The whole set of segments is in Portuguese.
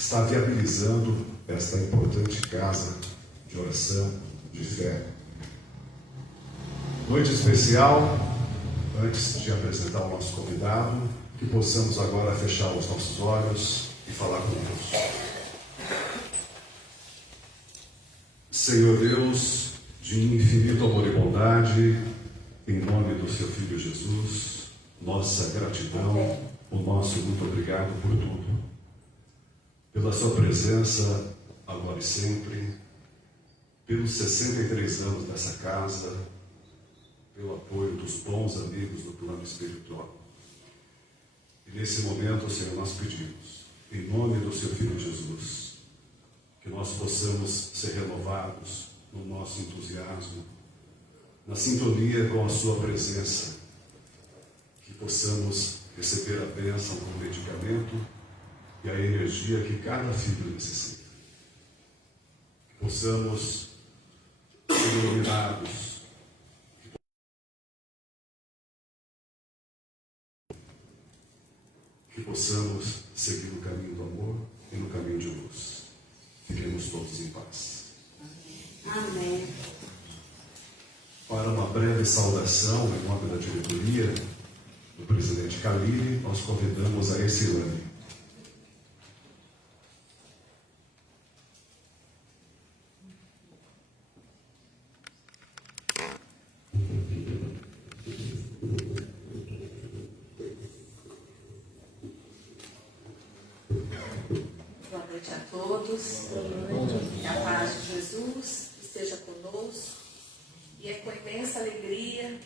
está viabilizando esta importante casa de oração, de fé. Noite especial, antes de apresentar o nosso convidado, que possamos agora fechar os nossos olhos e falar com Deus. Senhor Deus, de infinito amor e bondade, em nome do Seu Filho Jesus, nossa gratidão, o nosso muito obrigado por tudo. Pela Sua presença, agora e sempre, pelos 63 anos dessa casa, pelo apoio dos bons amigos do plano espiritual. E nesse momento, Senhor, nós pedimos, em nome do Seu Filho Jesus, que nós possamos ser renovados no nosso entusiasmo, na sintonia com a Sua presença, que possamos receber a bênção como medicamento e a energia que cada filho necessita. Que possamos ser iluminados, que possamos seguir no caminho do amor e no caminho de luz. Fiquemos todos em paz. Amém. Para uma breve saudação, em nome da diretoria, do presidente Calili, nós convidamos a Exilane. Boa noite a todos. Que a paz de Jesus esteja conosco. E é com imensa alegria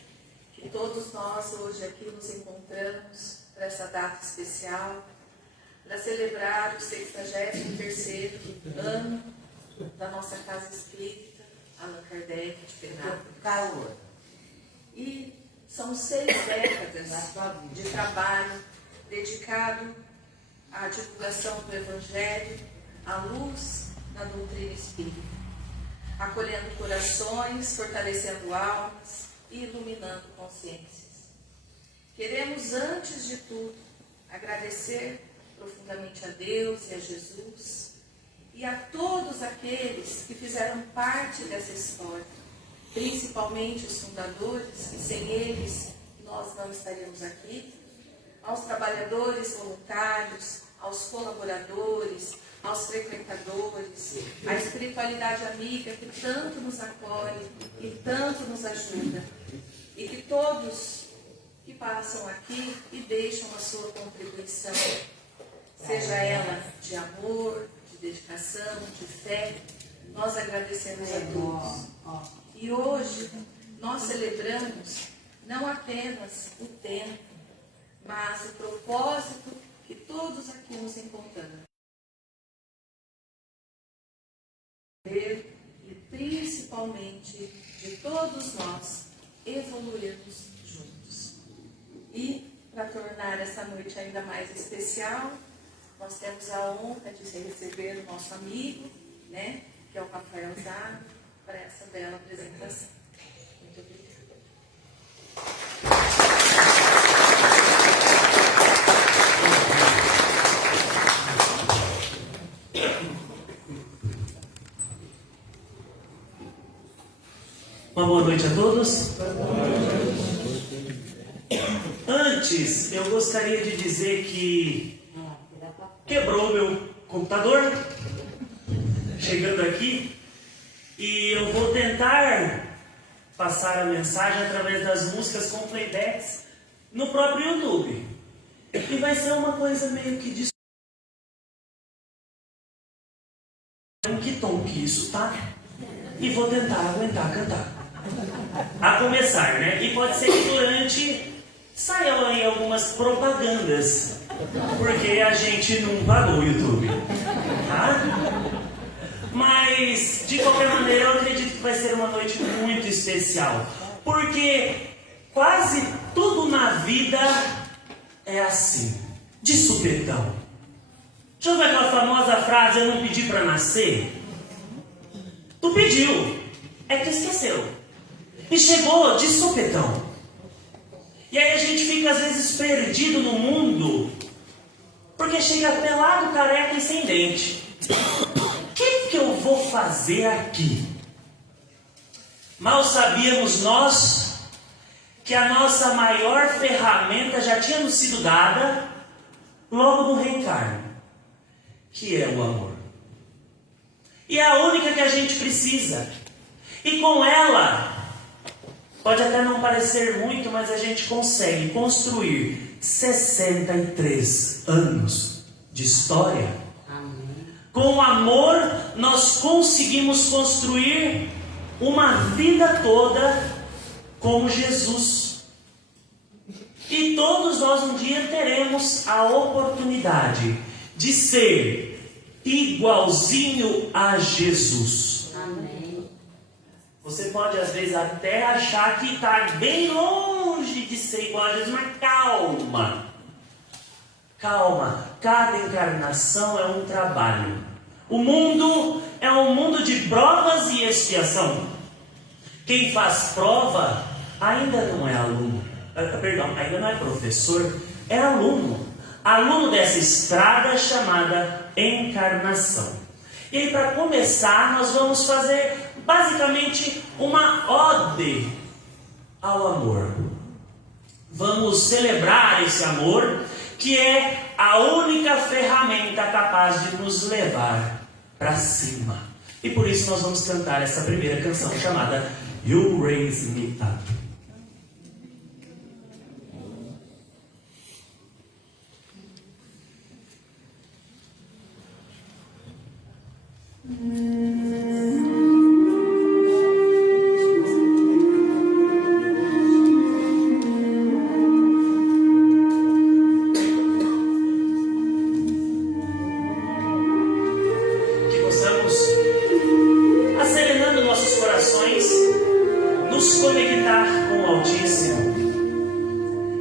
que todos nós hoje aqui nos encontramos para essa data especial, para celebrar o 63º ano da nossa Casa Espírita, Allan Kardec de Penápolis. E são 6 décadas de trabalho dedicado à divulgação do Evangelho, à luz da doutrina espírita, acolhendo corações, fortalecendo almas e iluminando consciências. Queremos, antes de tudo, agradecer profundamente a Deus e a Jesus e a todos aqueles que fizeram parte dessa história, principalmente os fundadores, que sem eles nós não estaríamos aqui, aos trabalhadores voluntários, aos colaboradores, aos frequentadores, à espiritualidade amiga que tanto nos acolhe e tanto nos ajuda. E que todos que passam aqui e deixam a sua contribuição, seja ela de amor, de dedicação, de fé, nós agradecemos a todos. E hoje nós celebramos não apenas o tempo, mas o propósito que todos aqui nos encontramos. E principalmente de todos nós evoluirmos juntos. E para tornar essa noite ainda mais especial, nós temos a honra de receber o nosso amigo, né, que é o Rafael Zago, para essa bela apresentação. Muito obrigada. Uma boa noite a todos. Antes, eu gostaria de dizer que quebrou meu computador chegando aqui e eu vou tentar passar a mensagem através das músicas com playbacks no próprio YouTube. E vai ser uma coisa meio que de que tom que isso, tá? E vou tentar aguentar cantar. A começar, né? E pode ser que durante saiam aí algumas propagandas, porque a gente não pagou o YouTube, tá? Mas, de qualquer maneira, eu acredito que vai ser uma noite muito especial, porque quase tudo na vida é assim, de supetão. Já ouviu aquela famosa frase, eu não pedi pra nascer? Tu pediu, é que esqueceu. E chegou de supetão. E aí a gente fica às vezes perdido no mundo, Porque chega pelado, careca e sem dente. O que eu vou fazer aqui? Mal sabíamos nós que a nossa maior ferramenta já tinha nos sido dada logo no reencarno, que é o amor. E é a única que a gente precisa. E com ela, pode até não parecer muito, mas a gente consegue construir 63 anos de história. Amém. Com o amor, nós conseguimos construir uma vida toda como Jesus. E todos nós um dia teremos a oportunidade de ser igualzinho a Jesus. Amém. Você pode às vezes até achar que está bem longe de ser igual a Jesus, mas calma. Calma, cada encarnação é um trabalho. O mundo é um mundo de provas e expiação. Quem faz prova ainda não é aluno. Ainda não é professor, é aluno. Aluno dessa estrada chamada encarnação. E aí, para começar, nós vamos fazer basicamente uma ode ao amor. Vamos celebrar esse amor, que é a única ferramenta capaz de nos levar para cima. E por isso nós vamos cantar essa primeira canção chamada You Raise Me Up. Que possamos, acelerando nossos corações, nos conectar com o Altíssimo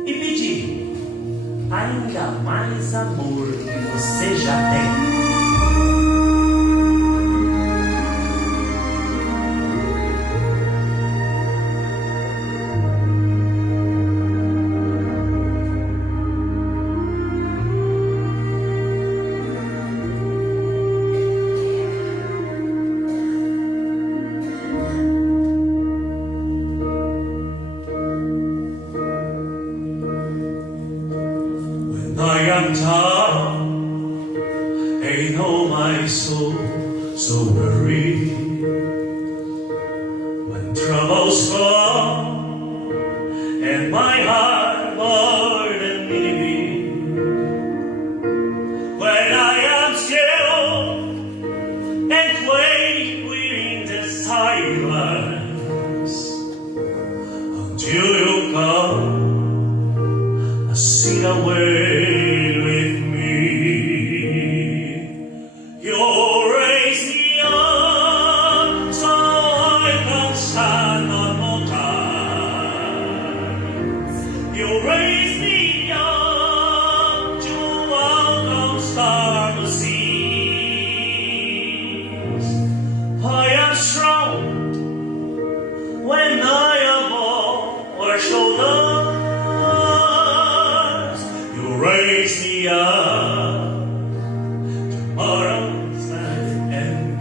e pedir ainda mais amor que você já tem. I am down, ain't know my soul so weary. When troubles come and my heart more than me, when I am still and wait within the silence until you come, I sit away. Raise me up tomorrow, sun and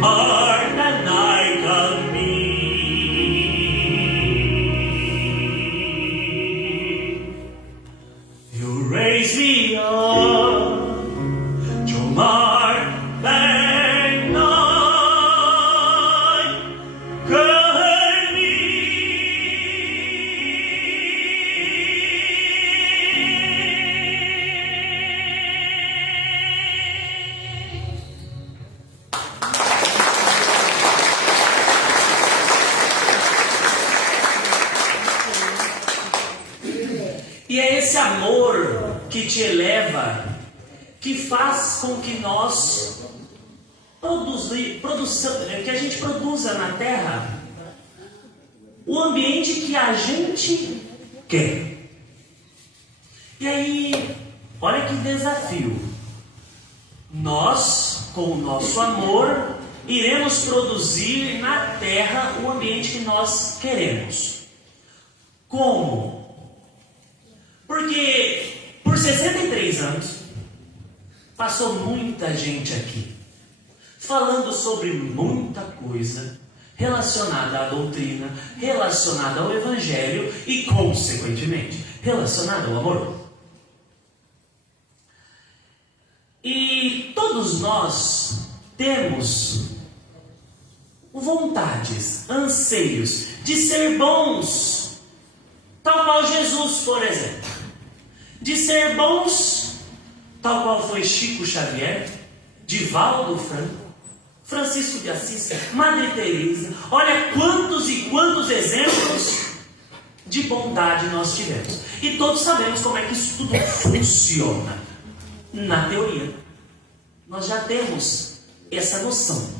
more than I can be. You raise me up, you're more than I can be. E é esse amor que te eleva, que faz com que nós que a gente produza na terra o ambiente que a gente quer. E aí, olha que desafio. Nós, com o nosso amor, iremos produzir na terra o ambiente que nós queremos. Como? Porque por 63 anos passou muita gente aqui falando sobre muita coisa relacionada à doutrina, relacionada ao evangelho e, consequentemente, relacionada ao amor. E todos nós temos vontades, anseios de ser bons, tal qual Jesus, por exemplo. De ser bons, tal qual foi Chico Xavier, Divaldo Franco, Francisco de Assis, Madre Teresa. Olha quantos e quantos exemplos de bondade nós tivemos. E todos sabemos como é que isso tudo funciona. Na teoria, nós já temos essa noção.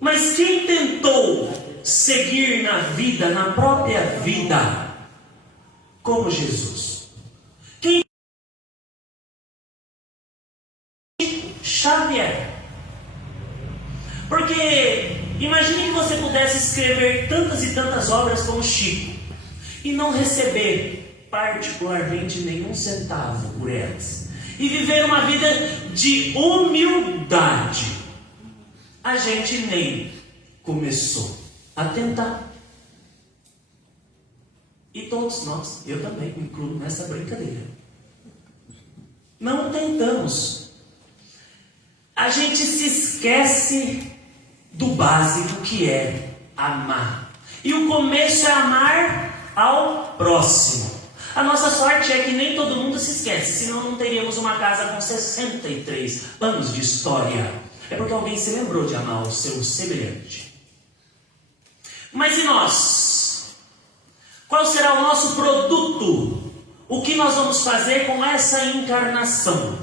Mas quem tentou seguir na vida, na própria vida, como Jesus? Quem? Xavier. Porque imagine que você pudesse escrever tantas e tantas obras como Chico e não receber particularmente nenhum centavo por elas, e viver uma vida de humildade. A gente nem começou a tentar. E todos nós, eu também me incluo nessa brincadeira, não tentamos. A gente se esquece do básico, que é amar. E o começo é amar ao próximo. A nossa sorte é que nem todo mundo se esquece, senão não teríamos uma casa com 63 anos de história. É porque alguém se lembrou de amar o seu semelhante. Mas e nós? Qual será o nosso produto? O que nós vamos fazer com essa encarnação?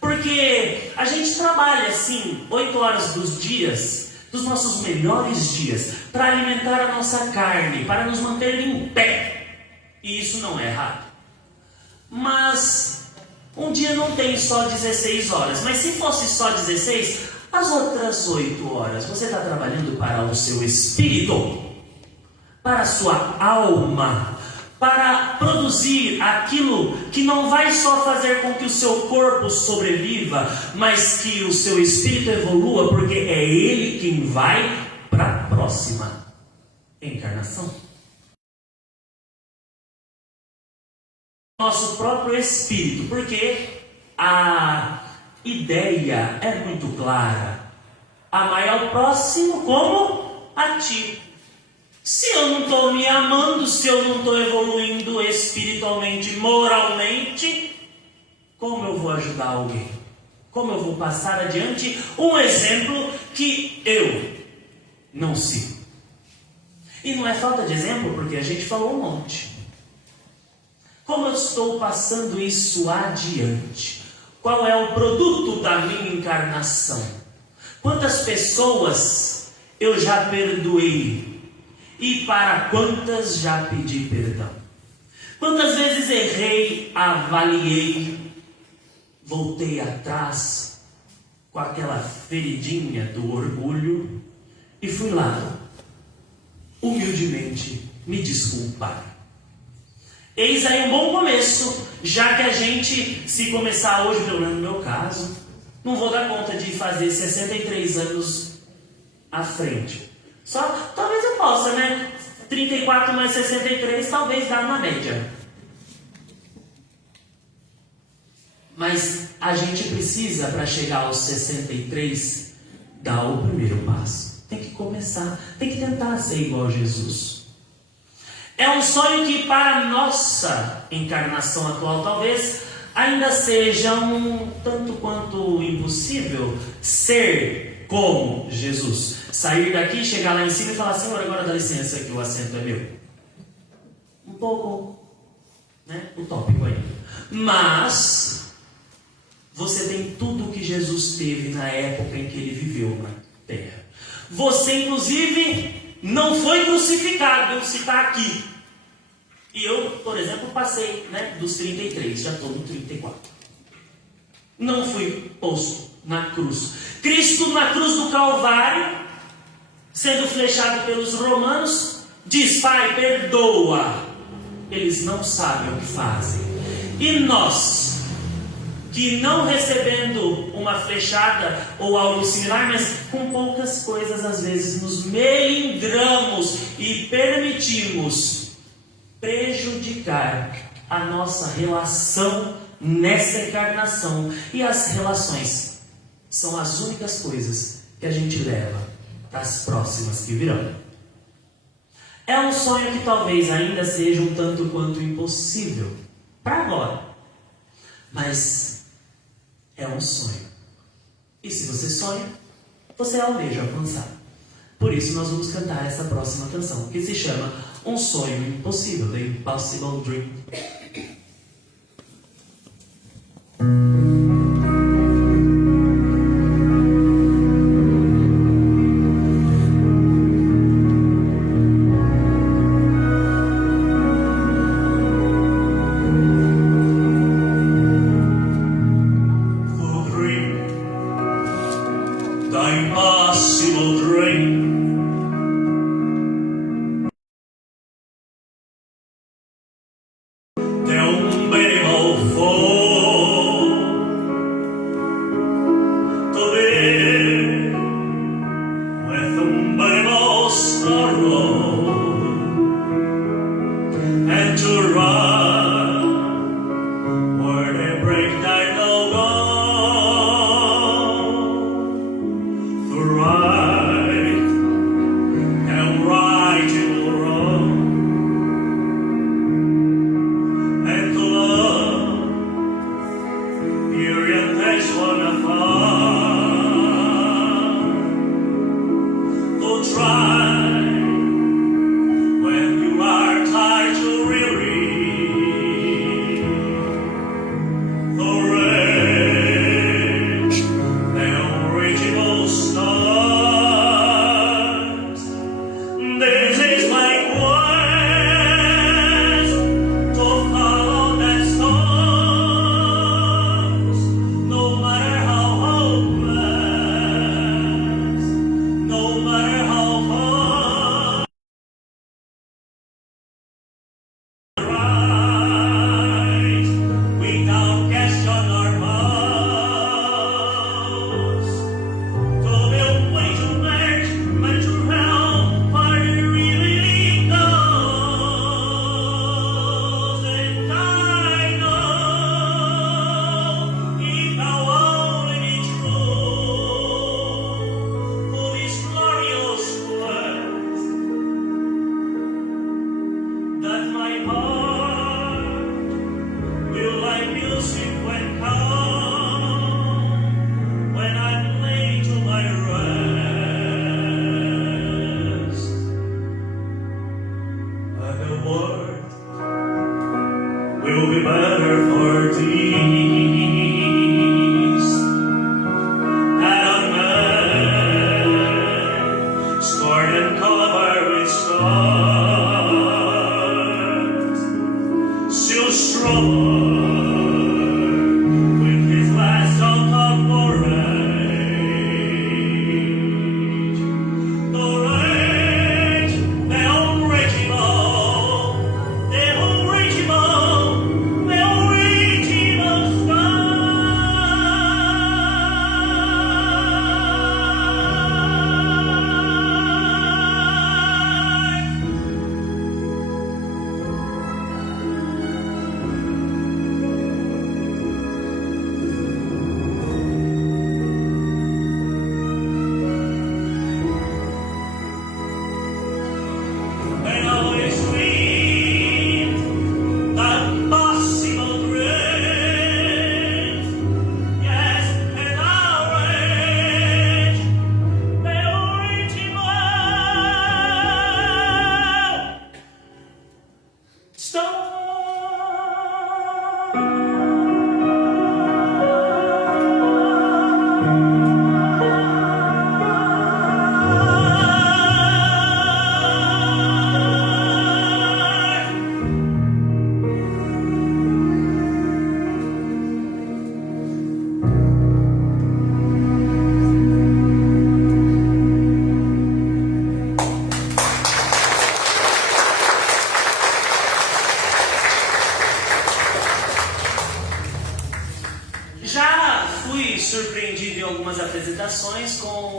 Porque a gente trabalha assim 8 horas dos dias, dos nossos melhores dias, para alimentar a nossa carne, para nos manter em pé. E isso não é errado. Mas um dia não tem só 16 horas. Mas se fosse só 16, as outras 8 horas você está trabalhando para o seu espírito, para a sua alma, para produzir aquilo que não vai só fazer com que o seu corpo sobreviva, mas que o seu espírito evolua, porque é ele quem vai para a próxima encarnação. Nosso próprio espírito, porque a ideia é muito clara: amar ao próximo como a ti. Se eu não estou me amando, se eu não estou evoluindo espiritualmente, moralmente, como eu vou ajudar alguém? Como eu vou passar adiante um exemplo que eu não sigo? E não é falta de exemplo, porque a gente falou um monte. Como eu estou passando isso adiante? Qual é o produto da minha encarnação? Quantas pessoas eu já perdoei? E para quantas já pedi perdão? Quantas vezes errei, avaliei, voltei atrás com aquela feridinha do orgulho e fui lá, humildemente, me desculpar. Eis aí um bom começo, já que a gente, se começar hoje, pelo menos no meu caso, Não vou dar conta de fazer 63 anos à frente. Só, talvez eu possa, né? 34 mais 63, talvez dá uma média. Mas a gente precisa, para chegar aos 63, dar o primeiro passo. Tem que começar, tem que tentar ser igual a Jesus. É um sonho que para a nossa encarnação atual talvez ainda seja um tanto quanto impossível ser como Jesus. Sair daqui, chegar lá em cima e falar: Senhor, agora dá licença que o assento é meu. Um pouco, né, utópico ainda. Mas você tem tudo o que Jesus teve na época em que ele viveu na terra. Você, inclusive, não foi crucificado, você está aqui. E eu, por exemplo, passei, né, dos 33, já estou no 34. Não fui posto na cruz. Cristo na cruz do Calvário, sendo flechado pelos romanos, diz: Pai, perdoa, eles não sabem o que fazem. E nós, que não recebendo uma flechada ou algo similar, mas com poucas coisas às vezes nos melindramos e permitimos prejudicar a nossa relação nessa encarnação. E as relações são as únicas coisas que a gente leva das próximas que virão. É um sonho que talvez ainda seja um tanto quanto impossível para agora, mas é um sonho. E se você sonha, você almeja alcançar. Por isso nós vamos cantar essa próxima canção, que se chama Um Sonho Impossível, The Impossible Dream.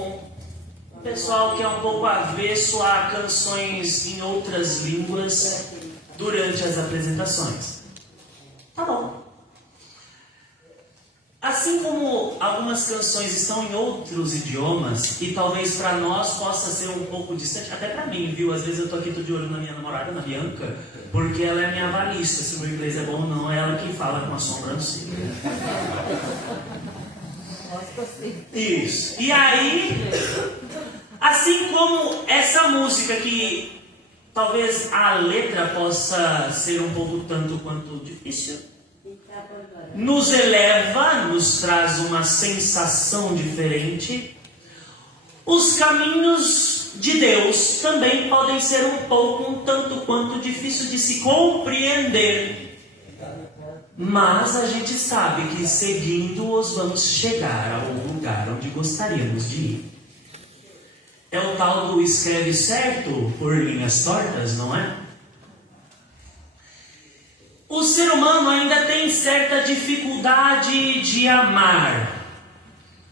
com o pessoal que é um pouco avesso a canções em outras línguas durante as apresentações. Tá bom. Assim como algumas canções estão em outros idiomas, e talvez para nós possa ser um pouco distante, até para mim, viu? Às vezes eu tô aqui, tô de olho na minha namorada, na Bianca, porque ela é minha avalista, se o meu inglês é bom ou não, é ela que fala com a sobrancelha. Isso. E aí, assim como essa música que talvez a letra possa ser um pouco tanto quanto difícil, nos eleva, nos traz uma sensação diferente. Os caminhos de Deus também podem ser um pouco, um tanto quanto difícil de se compreender. Mas a gente sabe que seguindo-os vamos chegar ao lugar onde gostaríamos de ir. É o tal do escreve certo por linhas tortas, não é? O ser humano ainda tem certa dificuldade de amar.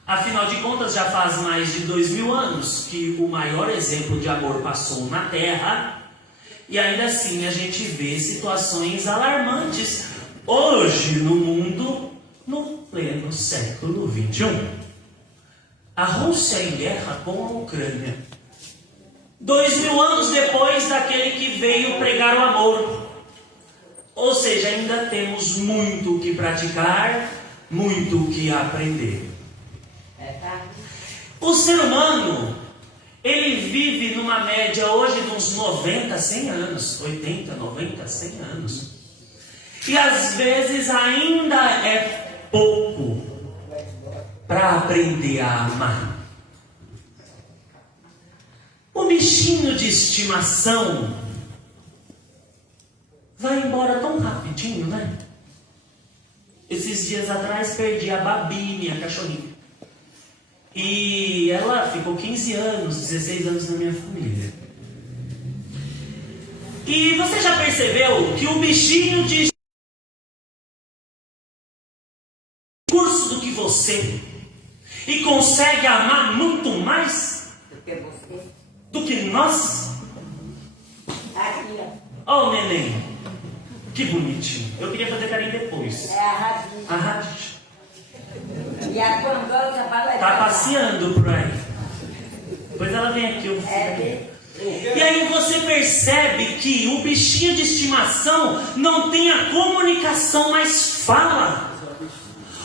Afinal de contas, já faz mais de 2000 anos que o maior exemplo de amor passou na Terra. E ainda assim a gente vê situações alarmantes hoje no mundo, no pleno século XXI. A Rússia em guerra com a Ucrânia. 2000 anos depois daquele que veio pregar o amor. Ou seja, ainda temos muito o que praticar, muito o que aprender. O ser humano, ele vive numa média hoje de uns 90, 100 anos, 80, 90, 100 anos. E às vezes ainda é pouco para aprender a amar. O bichinho de estimação vai embora tão rapidinho, né? Esses dias atrás perdi a Babi, minha cachorrinha. E ela ficou 15 anos, 16 anos na minha família. E você já percebeu que o bichinho de curso do que você e consegue amar muito mais do que nós? Ó o neném. Que bonitinho. Eu queria fazer carinho depois. É a Radinha. A Radinha. E a Pandora Tá passeando por aí. Depois ela vem aqui. E aí você percebe que o bichinho de estimação não tem a comunicação, mas fala.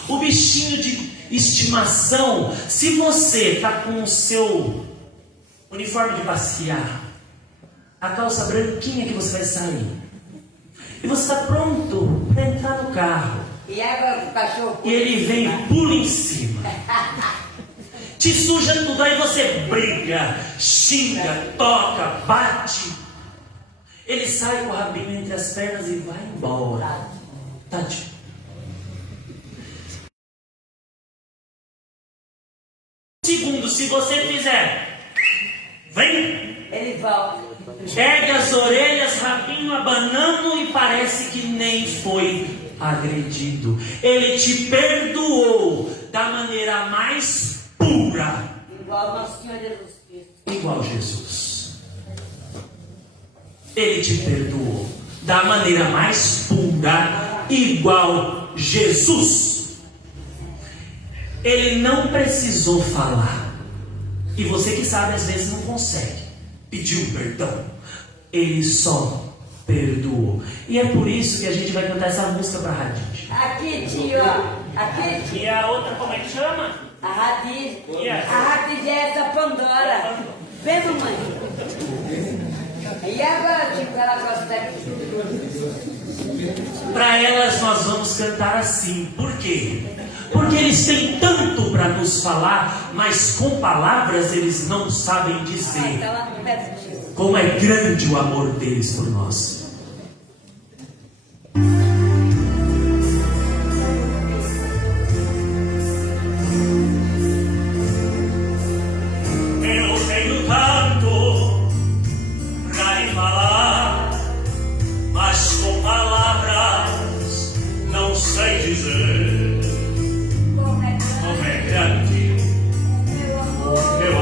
O bichinho de estimação, se você tá com o seu uniforme de passear, a calça branquinha que você vai sair, e você está pronto para entrar no carro. E agora o cachorro. E ele vem e pula em cima. Te suja tudo, aí você briga, xinga, toca, bate. Ele sai com o rabinho entre as pernas e vai embora. Tadinho. Segundo, se você fizer, vem. Ele volta. Ergue as orelhas, rabinho abanando e parece que nem foi agredido. Ele te perdoou da maneira mais pura. Igual Nosso Senhor Jesus Cristo. Igual Jesus. Ele te perdoou da maneira mais pura, igual Jesus. Ele não precisou falar. E você que sabe, às vezes não consegue. Pediu perdão, ele só perdoou. E é por isso que a gente vai cantar essa música para a Radinha. Aqui, tio, ó. Aqui, tio. E a outra, como é que chama? A Radinha. Yes. A Radinha é essa Pandora. Vem, mamãe. E agora, tio, ela gosta daqui. Para elas nós vamos cantar assim. Por quê? Porque eles têm tanto para nos falar, mas com palavras eles não sabem dizer Então ela não pede Jesus. como é grande o amor deles por nós. Eu tenho tanto pra lhe falar, mas com palavras não sei dizer. Como é Como é grande meu amor. meu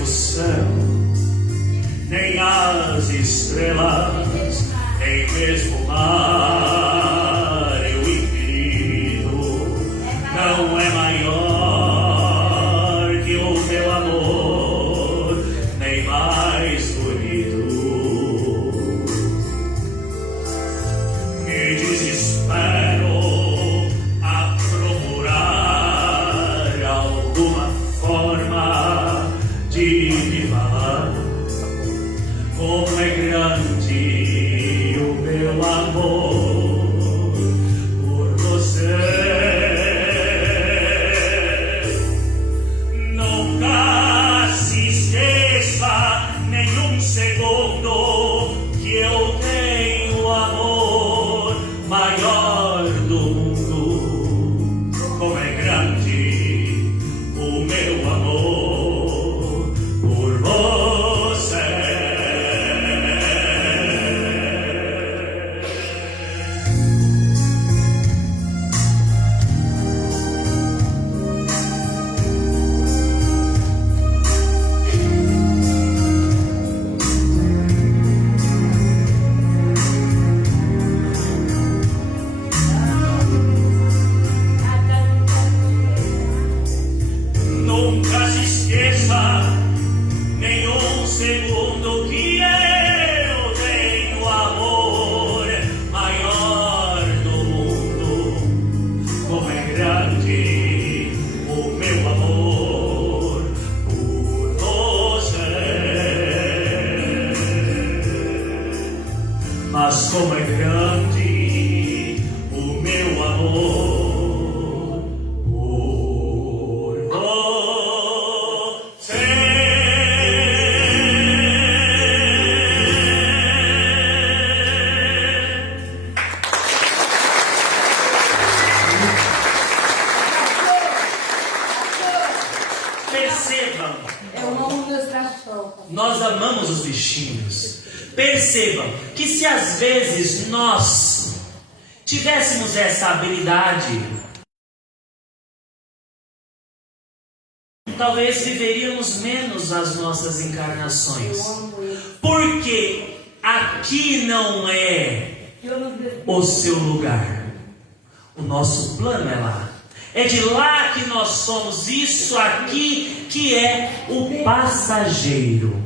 mesmo céu, nem as estrelas, nem mesmo o mar e o infinito não é maior que o meu amor, nem mais bonito. Me desespero a procurar alguma forma de me falar como é grande o meu amor por você. Nunca se esqueça nenhum segundo que eu tenho amor maior do mundo. Como é grande o meu amor por você. Nunca se esqueça nenhum segundo que eu tenho amor maior do mundo. Como é grande o meu amor por você. Mas como é grande o meu amor por você. Percebam, Eu amo meus cachorros. nós amamos os bichinhos. Percebam que se às vezes nós tivéssemos essa habilidade, talvez viveríamos menos as nossas encarnações. Eu amo eles. Porque aqui não é Eu amo meus o seu lugar. O nosso plano é lá. É de lá que nós somos. Isso aqui que é o passageiro.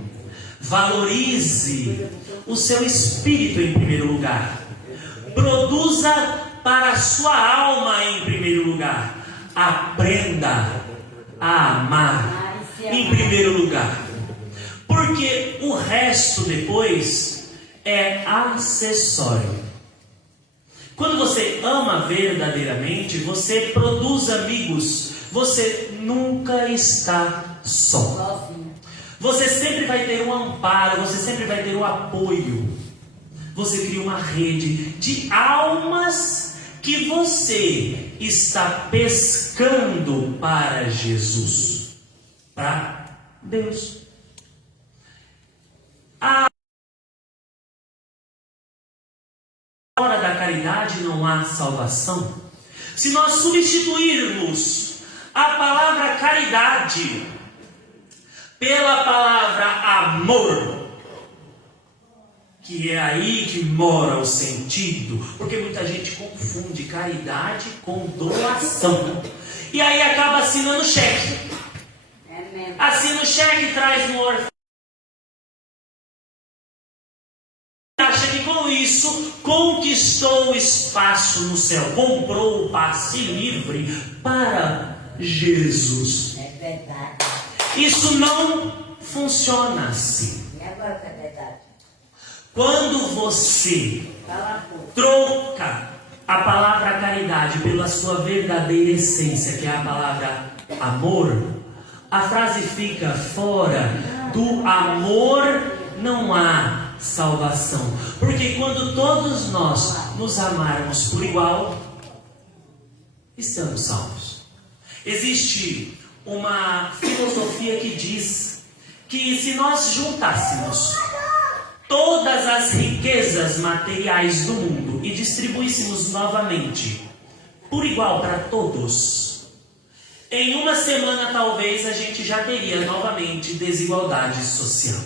Valorize o seu espírito em primeiro lugar. Produza para a sua alma em primeiro lugar. Aprenda a amar em primeiro lugar. Porque o resto depois é acessório. Quando você ama verdadeiramente, você produz amigos. Você nunca está só. sozinhos. Você sempre vai ter um amparo, você sempre vai ter um apoio. Você cria uma rede de almas que você está pescando para Jesus, para Deus. A hora da caridade não há salvação. Se nós substituirmos a palavra caridade pela palavra amor, que é aí que mora o sentido, porque muita gente confunde caridade com doação, e aí acaba assinando cheque. É mesmo. Assina o cheque, traz no orfanato, acha que com isso conquistou o espaço no céu, comprou o passe livre para Jesus. É verdade. Isso não funciona assim. E agora que é verdade? Quando você Fala pouco. troca a palavra caridade pela sua verdadeira essência, que é a palavra amor, a frase fica: fora do amor não há salvação. Porque quando todos nós nos amarmos por igual, estamos salvos. Existe uma filosofia que diz que se nós juntássemos todas as riquezas materiais do mundo e distribuíssemos novamente por igual para todos, em uma semana talvez a gente já teria novamente desigualdade social.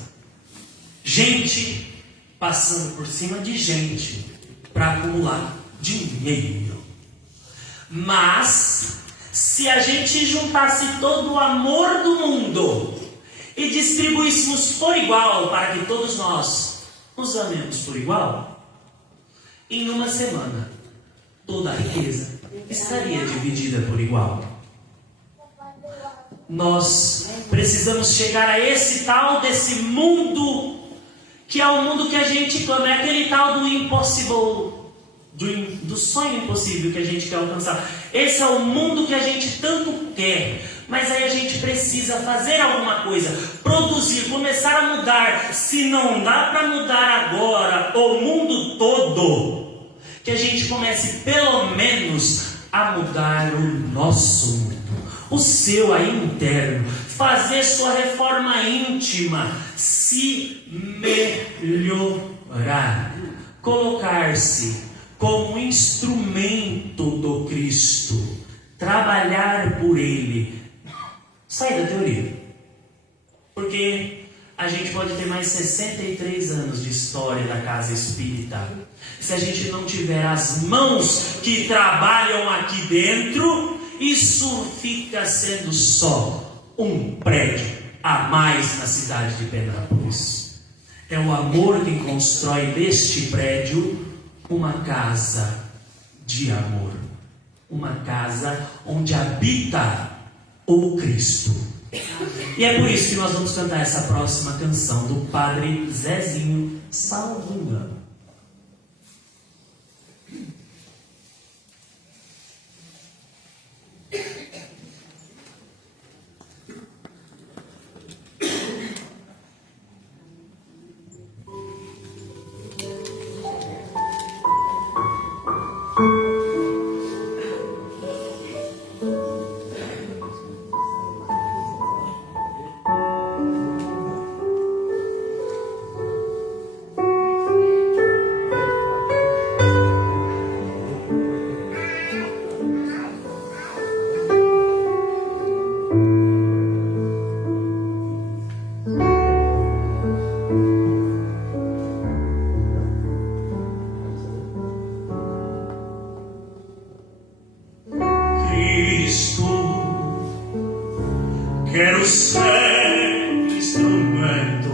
Gente passando por cima de gente para acumular dinheiro. Mas se a gente juntasse todo o amor do mundo e distribuíssemos por igual para que todos nós nos amemos por igual, em uma semana toda a riqueza estaria dividida por igual. Nós precisamos chegar a esse tal desse mundo, que é o mundo que a gente clama, é aquele tal do impossible, do sonho impossível que a gente quer alcançar. Esse é o mundo que a gente tanto quer, mas aí a gente precisa fazer alguma coisa, produzir, começar a mudar. Se não dá para mudar agora o mundo todo, que a gente comece pelo menos a mudar o nosso mundo, o seu aí interno, fazer sua reforma íntima, se melhorar, colocar-se como instrumento do Cristo, trabalhar por Ele. Sai da teoria, porque a gente pode ter mais 63 anos de história da casa espírita. Se a gente não tiver as mãos que trabalham aqui dentro, isso fica sendo só um prédio a mais na cidade de Penápolis. É o amor que constrói deste prédio uma casa de amor, uma casa onde habita o Cristo. E é por isso que nós vamos cantar essa próxima canção do Padre Zezinho, salvo engano. Quero ser instrumento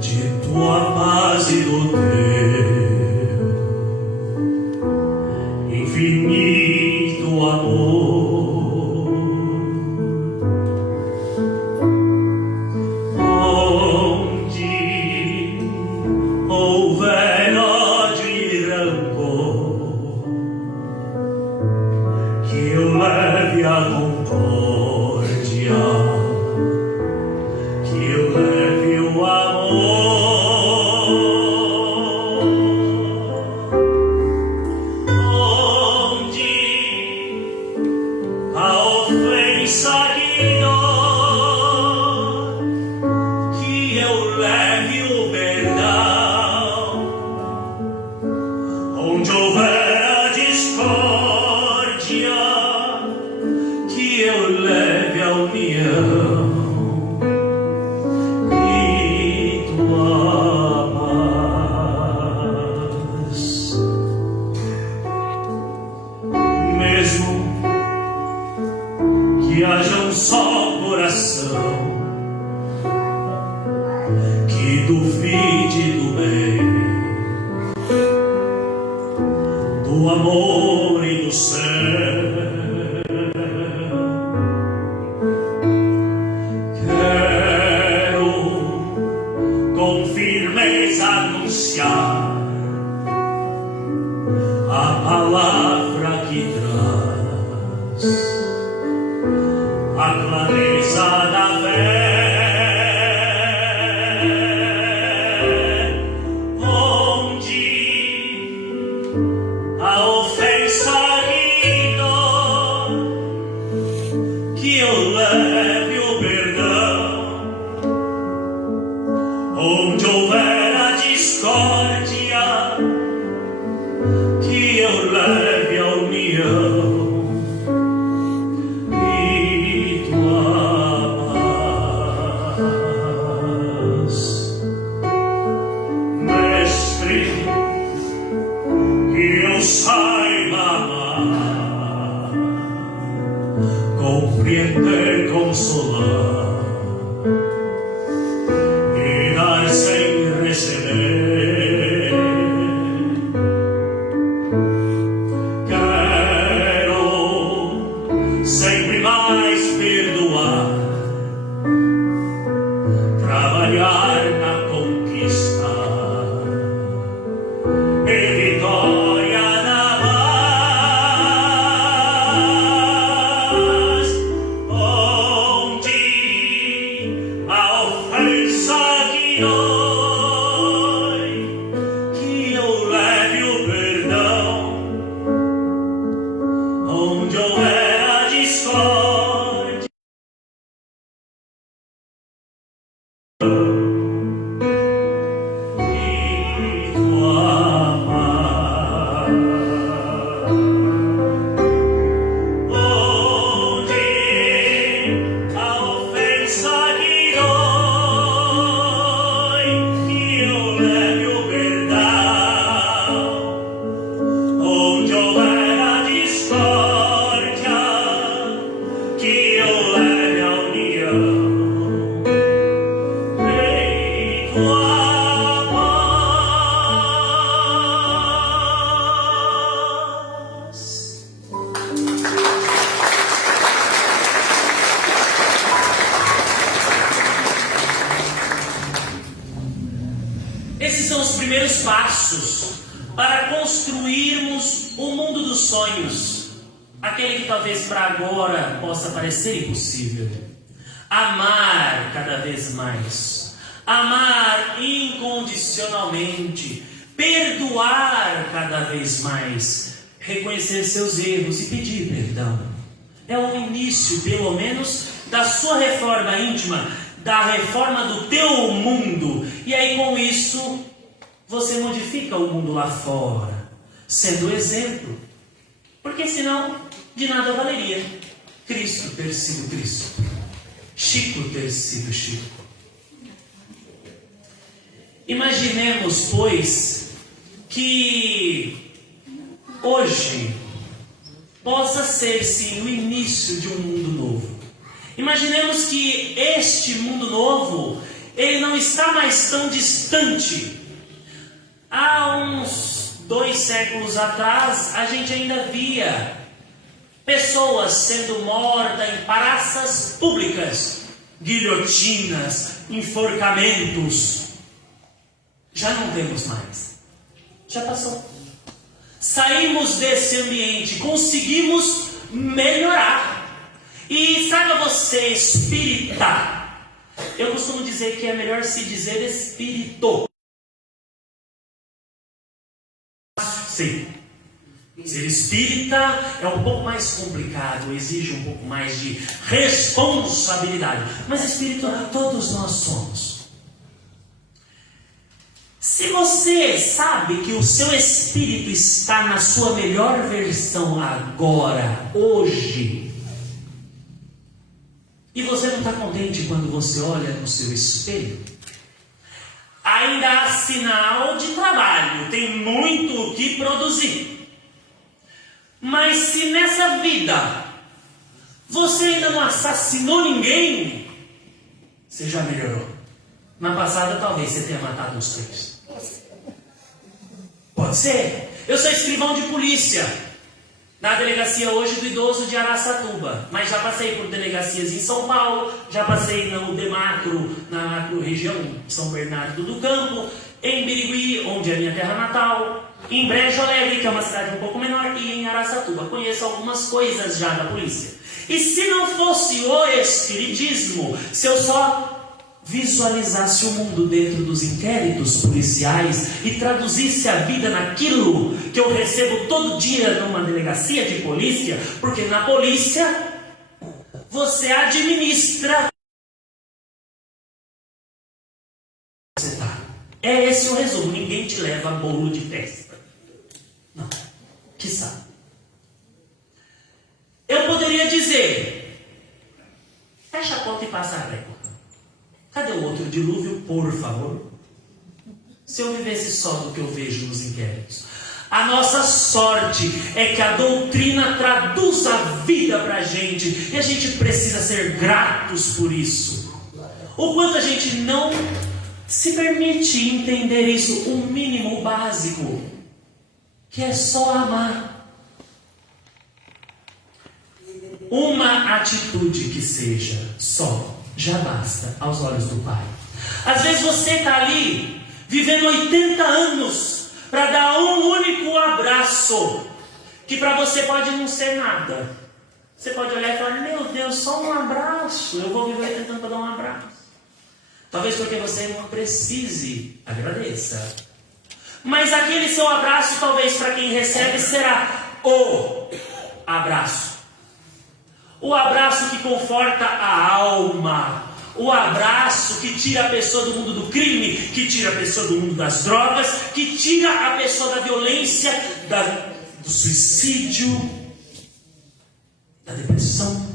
de tua paz e do teu infinito amor, onde houver ódio e rancor, que eu leve a concórdia, que eu leve o amor, onde a ofensa e dor, que eu leve o perdão, onde houver a discórdia, que eu leve a união e tua paz. Mesmo que haja um só coração que duvide do bem, do amor e do céu, com firmeza anunciar a palavra que traz a clareza da fé, onde a ofensa e promessa que doi, io leve o perdão, onde houver a discórdia, que eu leve a união. Feito a Esses são os primeiros passos para construirmos o mundo dos sonhos, aquele que talvez para agora possa parecer impossível. Amar cada vez mais, amar incondicionalmente, perdoar cada vez mais, reconhecer seus erros e pedir perdão. É o início, pelo menos, da sua reforma íntima, da reforma do teu mundo. E aí com isso você modifica o mundo lá fora, sendo exemplo. Porque senão de nada valeria Cristo ter sido Cristo, Chico ter sido Chico. Imaginemos, pois, que hoje possa ser sim o início de um mundo novo. Imaginemos que este mundo novo, ele não está mais tão distante. Há uns 2 séculos atrás, a gente ainda via pessoas sendo mortas em praças públicas, guilhotinas, enforcamentos. Já não vemos mais. Já passou. Saímos desse ambiente, conseguimos melhorar. E saiba você, espírita, eu costumo dizer que é melhor se dizer espírito. Sim. Ser espírita é um pouco mais complicado, exige um pouco mais de responsabilidade. Mas espírito todos nós somos. Se você sabe que o seu espírito está na sua melhor versão agora, hoje, e você não está contente quando você olha no seu espelho, ainda há sinal de trabalho, tem muito o que produzir. Mas se nessa vida você ainda não assassinou ninguém, você já melhorou. Na passada talvez você tenha matado uns 3. Pode ser. Eu sou escrivão de polícia na delegacia hoje do idoso de Araçatuba, mas já passei por delegacias em São Paulo, já passei no Demacro, na macro-região São Bernardo do Campo, em Birigui, onde é a minha terra natal, em Brejo Alegre, que é uma cidade um pouco menor, e em Araçatuba. Conheço algumas coisas já da polícia. E se não fosse o espiritismo, se eu só visualizasse o mundo dentro dos inquéritos policiais e traduzisse a vida naquilo que eu recebo todo dia numa delegacia de polícia, porque na polícia você administra. Você tá. É esse o resumo. Ninguém te leva bolo de festa. Não. Quiçá. Eu poderia dizer: fecha a conta e passa a régua. Cadê o outro dilúvio, por favor? Se eu vivesse só do que eu vejo nos inquéritos. A nossa sorte é que a doutrina traduz a vida para a gente. E a gente precisa ser gratos por isso. O quanto a gente não se permite entender isso, o mínimo, o básico, que é só amar. Uma atitude que seja só já basta aos olhos do Pai. Às vezes você está ali vivendo 80 anos para dar um único abraço, que para você pode não ser nada. Você pode olhar e falar: meu Deus, só um abraço, eu vou viver tentando para dar um abraço. Talvez porque você não precise, agradeça. Mas aquele seu abraço, talvez para quem recebe, será o abraço. O abraço que conforta a alma. O abraço que tira a pessoa do mundo do crime, que tira a pessoa do mundo das drogas, que tira a pessoa da violência, do suicídio, da depressão.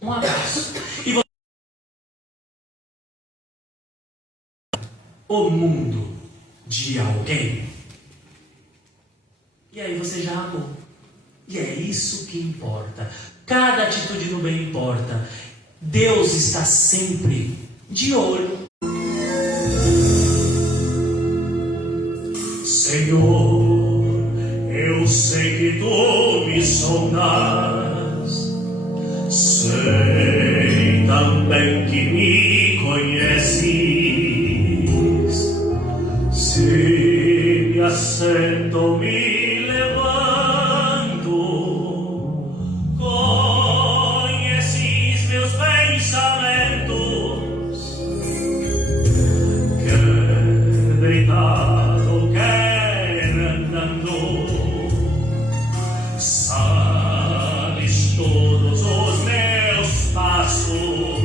Um abraço. E o mundo de alguém. E aí você já amou. E é isso que importa. Cada atitude no bem importa. Deus está sempre de olho. Senhor, eu sei que tu me sondas, sei também que me conheces. Se me assento, me levanto, conheces meus pensamentos, quer deitado, quer andando, sabes todos os meus passos,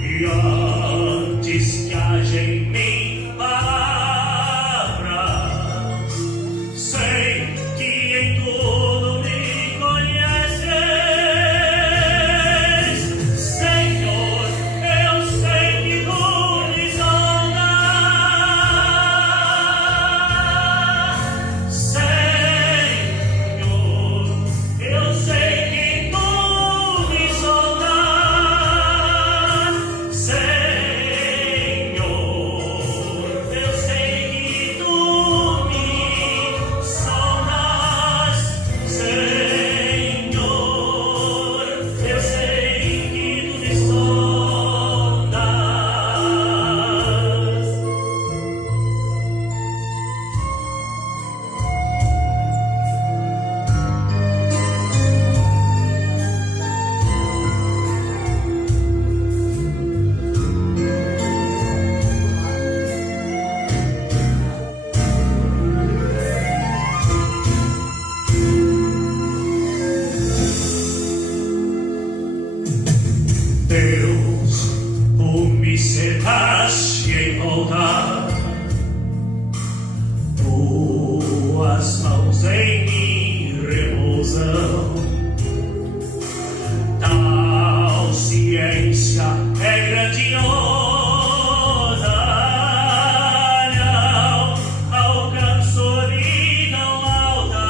e antes que haja em mim palavras, sei que em tudo me conheces. Senhor, eu sei que tu me sondas. Senhor, eu sei que tu me sondas. Senhor, eu sei que tu me sondas. Senhor, eu sei que tu me sondas. Deus, tu me cercaste em volta, tuas mãos em mim repousam. Tal ciência é grandiosa, não alcanço de tão alta.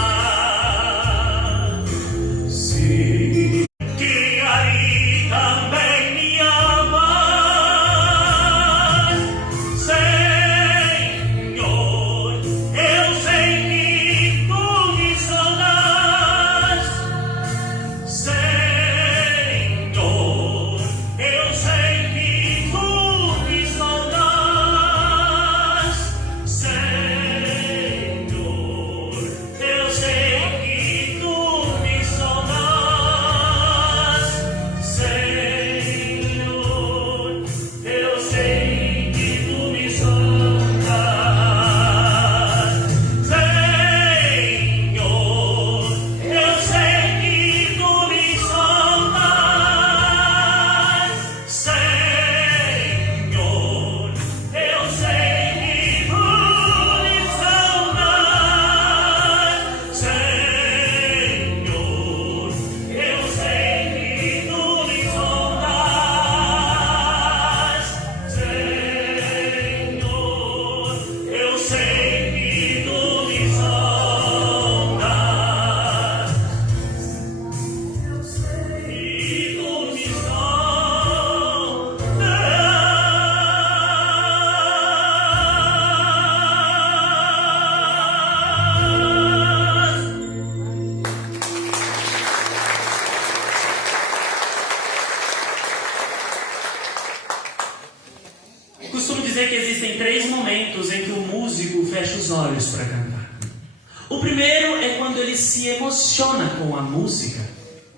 Se que aí também me amas, Senhor, eu sei que tu me sondas. Senhor, eu sei que tu me sondas. Senhor, eu sei que tu me sondas. Senhor, eu sei que tu me sondas. Senhor, eu sei que tu me sondas. Senhor, eu sei que tu me sondas. Senhor, eu sei que tu me sondas. Senhor, eu sei que tu me sondas. Eu sei que tu me sondas. Costumo dizer que existem 3 momentos em que o músico fecha os olhos para cantar. O primeiro é quando ele se emociona com a música,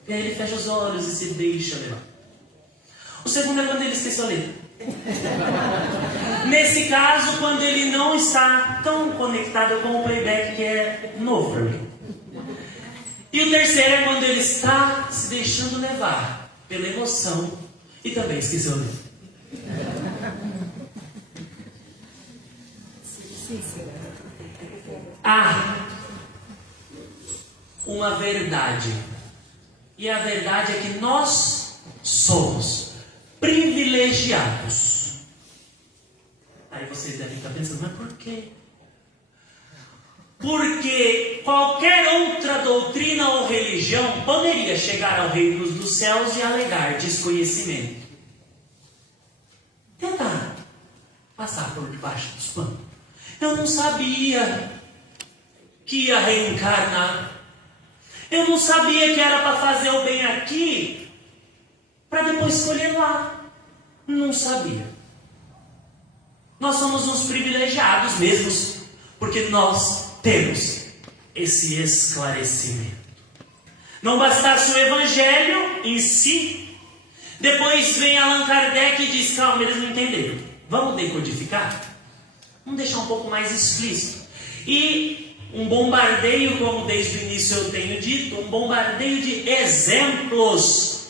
e aí ele fecha os olhos e se deixa levar. O segundo é quando ele esqueceu a letra. Nesse caso, quando ele não está tão conectado com o playback, que é novo para mim. E o terceiro é quando ele está se deixando levar pela emoção e também esqueceu a letra. Há uma verdade. E a verdade é que nós somos privilegiados pensando, mas por quê? Porque qualquer outra doutrina ou religião poderia chegar ao reino dos céus e alegar desconhecimento. Tentar passar por debaixo dos panos. Eu não sabia que ia reencarnar. Eu não sabia que era para fazer o bem aqui, para depois escolher lá. Não sabia. Nós somos uns privilegiados mesmos, porque nós temos esse esclarecimento. Não bastasse o evangelho em si, depois vem Allan Kardec e diz, calma, eles não entenderam. Vamos decodificar? Vamos deixar um pouco mais explícito. E um bombardeio, como desde o início eu tenho dito, um bombardeio de exemplos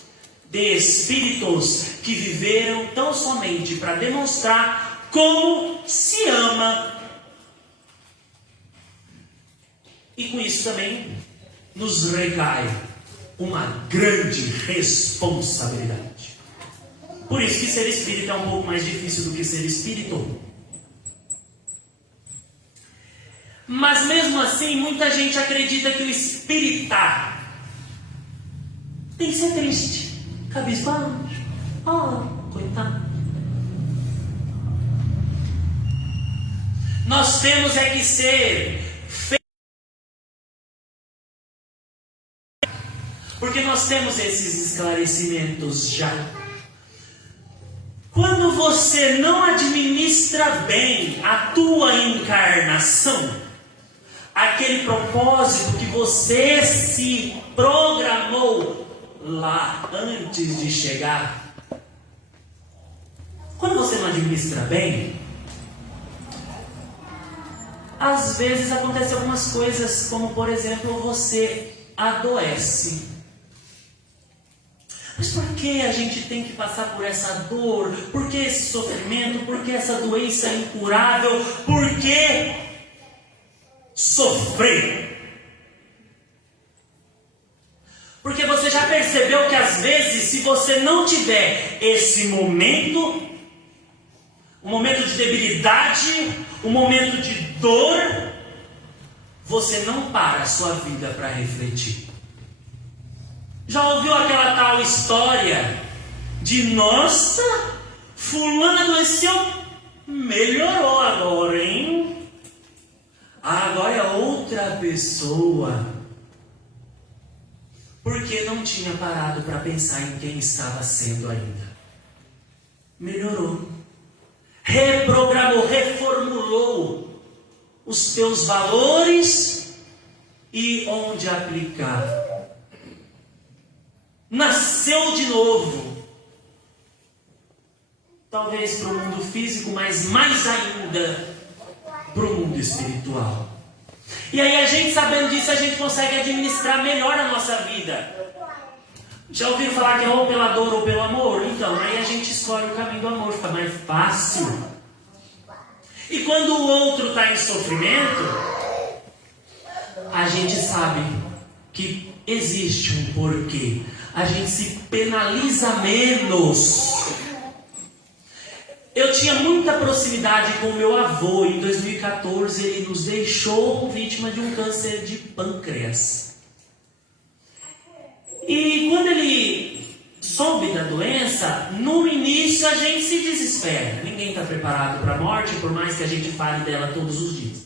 de espíritos que viveram tão somente para demonstrar como se ama. E com isso também nos recai uma grande responsabilidade. Por isso que ser espírita é um pouco mais difícil do que ser espírito. Mas mesmo assim, muita gente acredita que o espírita tem que ser triste, cabisbaixo. Coitado. Nós temos é que ser porque nós temos esses esclarecimentos já. Quando você não administra bem a tua encarnação, aquele propósito que você se programou lá antes de chegar, quando você não administra bem, às vezes acontecem algumas coisas, como por exemplo, você adoece. Mas por que a gente tem que passar por essa dor? Por que esse sofrimento? Por que essa doença incurável? Por que sofrer? Porque você já percebeu que às vezes, se você não tiver esse momento, um momento de debilidade, um momento de dor, você não para a sua vida para refletir. Já ouviu aquela tal história de, nossa, fulano adoeceu, melhorou agora, hein? Agora é outra pessoa. Porque não tinha parado para pensar em quem estava sendo ainda. Melhorou. Reprogramou, reformulou os teus valores e onde aplicar. Nasceu de novo. Talvez para o mundo físico, mas mais ainda para o mundo espiritual. E aí a gente, sabendo disso, a gente consegue administrar melhor a nossa vida. Já ouviram falar que é ou pela dor ou pelo amor? Então, aí a gente escolhe o caminho do amor, fica mais fácil. E quando o outro está em sofrimento, a gente sabe que existe um porquê. A gente se penaliza menos. Eu tinha muita proximidade com o meu avô. Em 2014 ele nos deixou vítima de um câncer de pâncreas. E quando ele soube da doença, no início a gente se desespera. Ninguém está preparado para a morte, por mais que a gente fale dela todos os dias.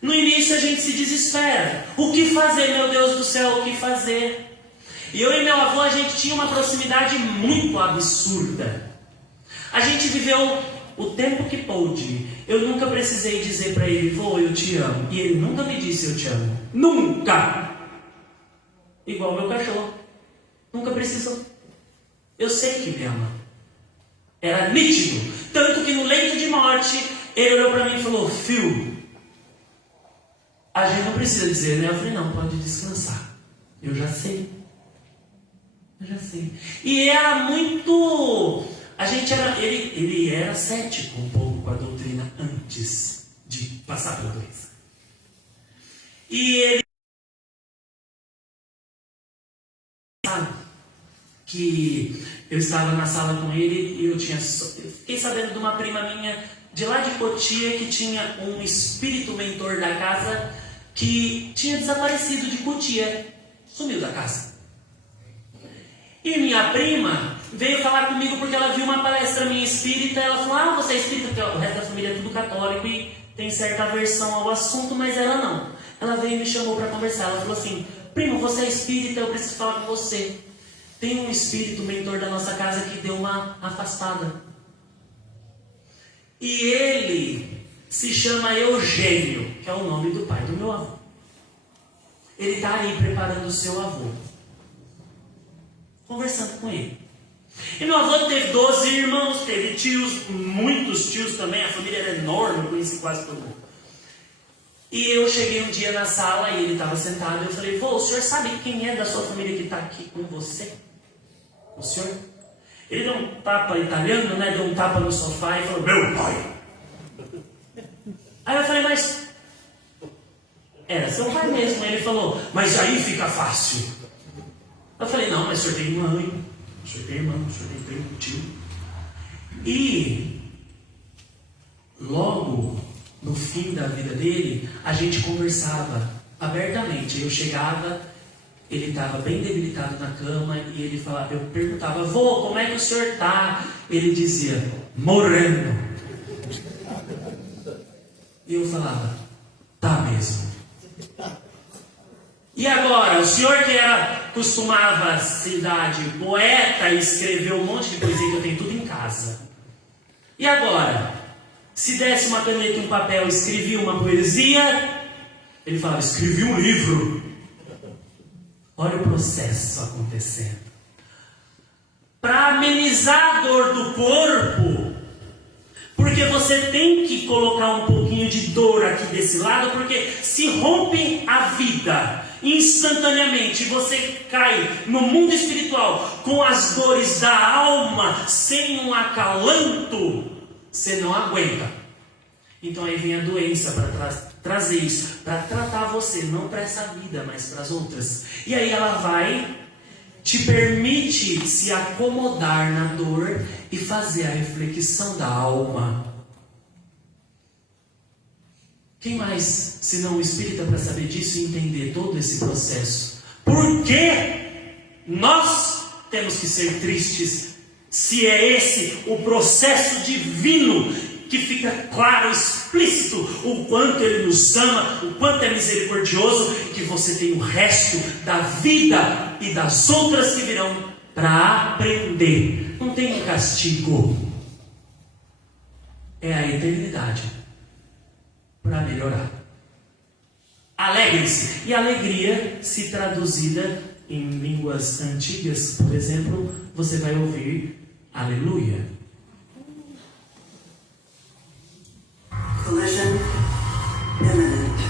No início a gente se desespera. O que fazer, meu Deus do céu, o que fazer? E eu e meu avô, a gente tinha uma proximidade muito absurda. A gente viveu o tempo que pôde. Eu nunca precisei dizer para ele, vô, eu te amo. E ele nunca me disse eu te amo. Nunca! Igual meu cachorro. Nunca precisou. Eu sei que me ama. Era nítido. Tanto que no leito de morte, ele olhou para mim e falou, filho, a gente não precisa dizer, né? Eu falei, não, pode descansar. Eu já sei. Eu já sei. E era muito... Ele era cético um pouco com a doutrina antes de passar pela doença. E ele sabe que eu estava na sala com ele e eu fiquei sabendo de uma prima minha de lá de Cotia, que tinha um espírito mentor da casa que tinha desaparecido de Cotia, sumiu da casa. E minha prima veio falar comigo porque ela viu uma palestra minha espírita. Ela falou: ah, você é espírita? Porque o resto da família é tudo católico e tem certa aversão ao assunto, mas ela não. Ela veio e me chamou para conversar. Ela falou assim: primo, você é espírita, eu preciso falar com você. Tem um espírito mentor da nossa casa que deu uma afastada. E ele se chama Eugênio, que é o nome do pai do meu avô. Ele está aí preparando o seu avô. Conversando com ele. E meu avô teve 12 irmãos, teve tios, muitos tios também, a família era enorme, eu conheci quase todo mundo. E eu cheguei um dia na sala e ele estava sentado e eu falei: vô, o senhor sabe quem é da sua família que está aqui com você? O senhor? Ele deu um tapa italiano, né? Deu um tapa no sofá e falou: meu pai. Aí eu falei: mas era seu pai mesmo. Aí ele falou: mas aí fica fácil. Eu falei: não, mas o senhor tem mãe, o senhor tem irmão, o senhor tem primo, tio. E logo no fim da vida dele, a gente conversava abertamente. Eu chegava, ele estava bem debilitado na cama e ele falava, eu perguntava: vô, como é que o senhor está? Ele dizia: morrendo. E eu falava: tá mesmo. E agora, o senhor que costumava ser de poeta e escrever um monte de poesia que eu tenho tudo em casa. E agora, se desse uma caneta e um papel, escrevia uma poesia? Ele falava: escrevi um livro. Olha o processo acontecendo. Para amenizar a dor do corpo, porque você tem que colocar um pouquinho de dor aqui desse lado, porque se rompe a vida instantaneamente, você cai no mundo espiritual com as dores da alma, sem um acalanto, você não aguenta. Então aí vem a doença para trazer isso, para tratar você, não para essa vida, mas para as outras. E aí ela vai, te permite se acomodar na dor e fazer a reflexão da alma. Quem mais, se não o espírita, para saber disso e entender todo esse processo? Por que nós temos que ser tristes, se é esse o processo divino que fica claro, explícito, o quanto Ele nos ama, o quanto é misericordioso, e que você tem o resto da vida e das outras que virão para aprender. Não tem castigo, é a eternidade para melhorar. Alegrem-se. E alegria, se traduzida em línguas antigas, por exemplo, você vai ouvir aleluia. Collision imminent.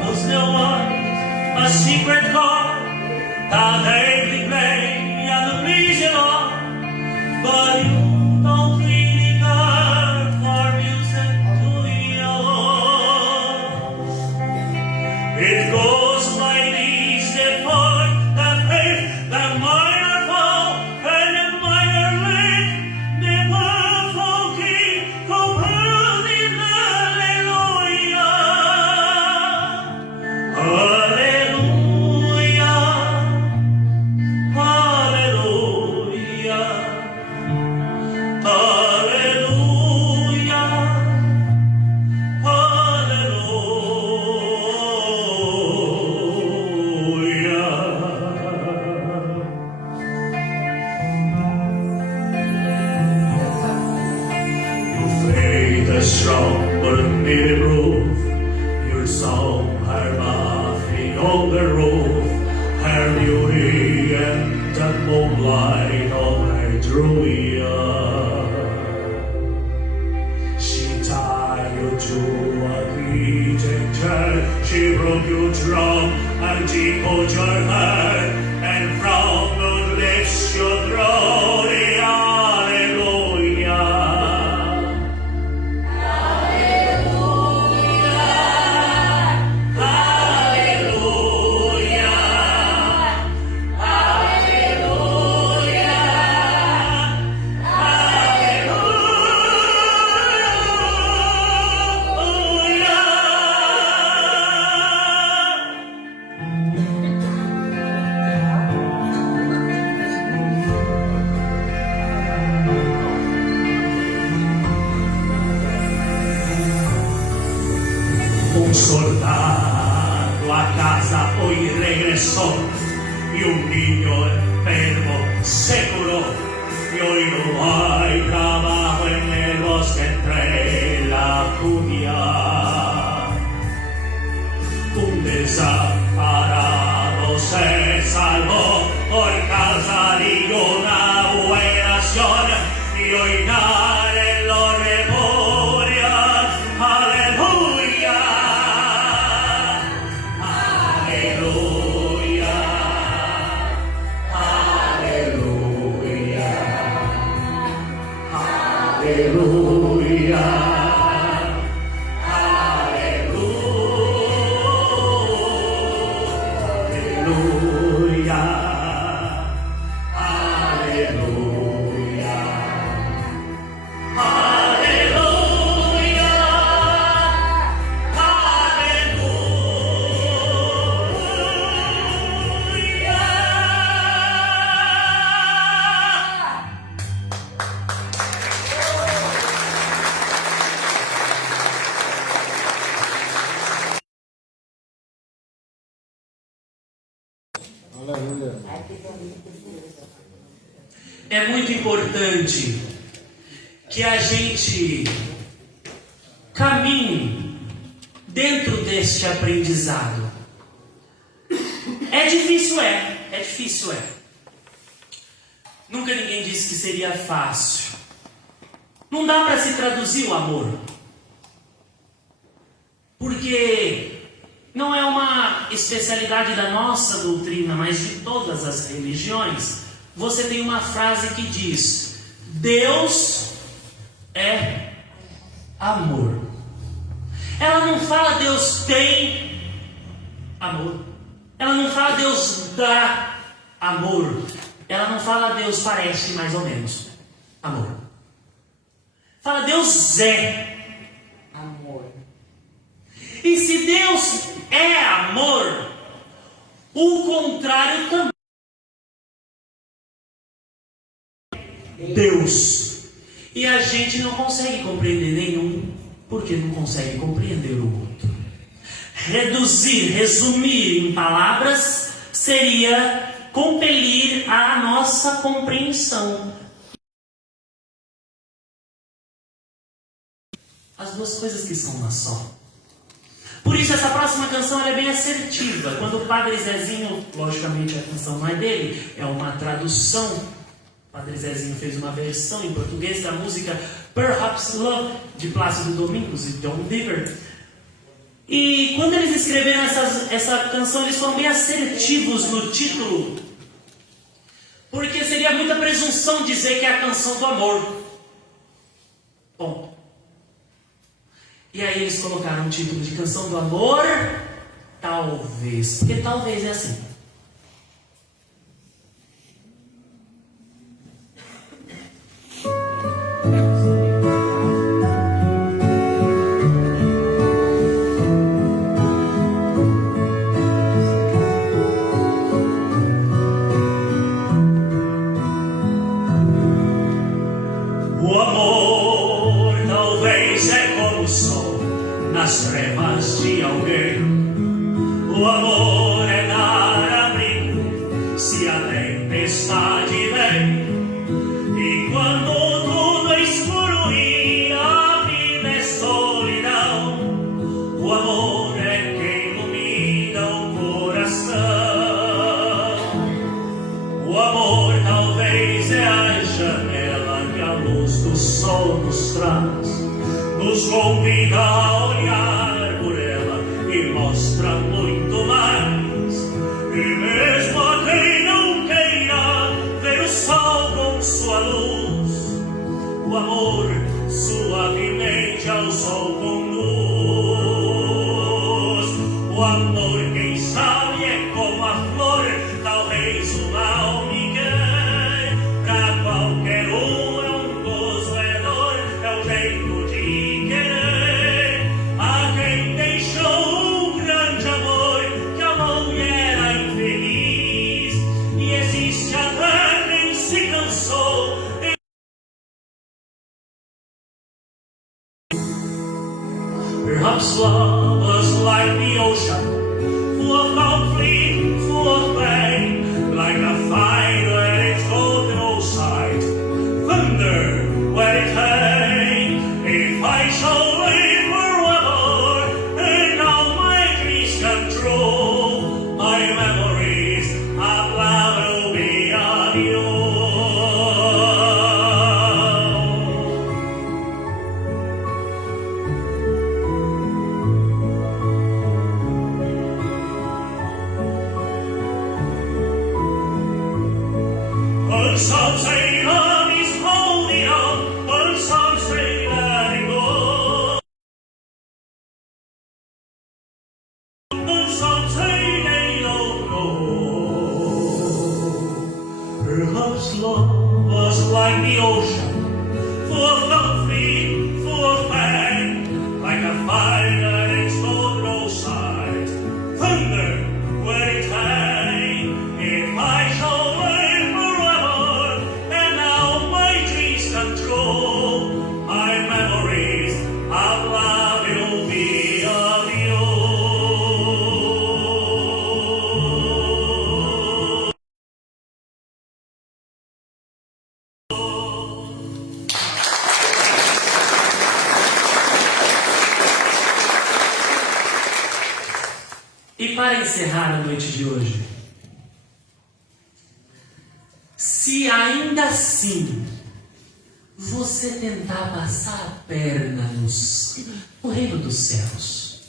Was no one a secret chord that David played and the vision on, but you don't really care for music, do you? It goes like these, the fourth, the fifth, the minor fall, and the minor lift, the powerful king, compelling hallelujah. Strong but nearly proof your song, her laughing on the roof, her beauty and that moonlight on her Troia. She tied you to a greeting. stranger. She broke your drum and she put your heart, and from the lips you throw the hallelujah. Un soldado a casa hoy regresó y un niño enfermo se curó, y hoy no hay trabajo en el bosque entre la lluvia. Un desamparado se salvó por causa de una buena acción, y hoy nadie lo repudia. Aleluya, aleluya, aleluya, aleluya. É muito importante que a gente caminhe dentro deste aprendizado. É difícil, é. Nunca ninguém disse que seria fácil. Não dá para se traduzir o amor. Porque não é uma especialidade da nossa doutrina, mas de todas as religiões. Você tem uma frase que diz: Deus é amor. Ela não fala Deus tem amor. Ela não fala Deus dá amor. Ela não fala Deus parece mais ou menos amor. Fala Deus é amor. E se Deus é amor, o contrário também. Deus. E a gente não consegue compreender nenhum, porque não consegue compreender o outro. Resumir em palavras seria compelir a nossa compreensão. As duas coisas que são uma só. Por isso essa próxima canção é bem assertiva. Quando o Padre Zezinho, logicamente a canção não é dele, é uma tradução. O Padre Zezinho fez uma versão em português da música Perhaps Love, de Plácido Domingos e John Beaver. E quando eles escreveram essa canção, eles foram bem assertivos no título. Porque seria muita presunção dizer que é a canção do amor. Bom. E aí eles colocaram o título de Canção do Amor, talvez. Porque talvez é assim. O amor talvez é como o sol nas trevas de alguém. O amor é dar abrigo se a tempestade vem. E quando tudo é escuro e a vida é solidão, o amor é quem ilumina o coração. O amor talvez é a janela que a luz do sol nos traz, nos convida a olhar por ela mostra muito mais. E mesmo a quem não queira ver o sol com sua luz, o amor suavemente ao sol conduz. O amor, quem sabe, é como a flor, talvez o mal ninguém. Pra qualquer um é um gozo, é dor, é o jeito de querer. A quem deixou um grande amor, que amou e era infeliz, e existe até quem se cansou. Perhaps love was like the ocean, full of conflict, full of pain, like a fire when it's cold and outside, thunder when it rains. If I shall live forever, and all my dreams come true, my memories of love will be of you. But some say love is holding on, but some say letting go. But some say they don't know. Perhaps love was like the ocean, full of conflict, full of pain, like a fire that explodes outside, thunder when it rains. If I shall live forever, and now my dreams come true, my memories of love will be of you. E para encerrar a noite de hoje, se ainda assim você tentar passar a perna no reino dos céus,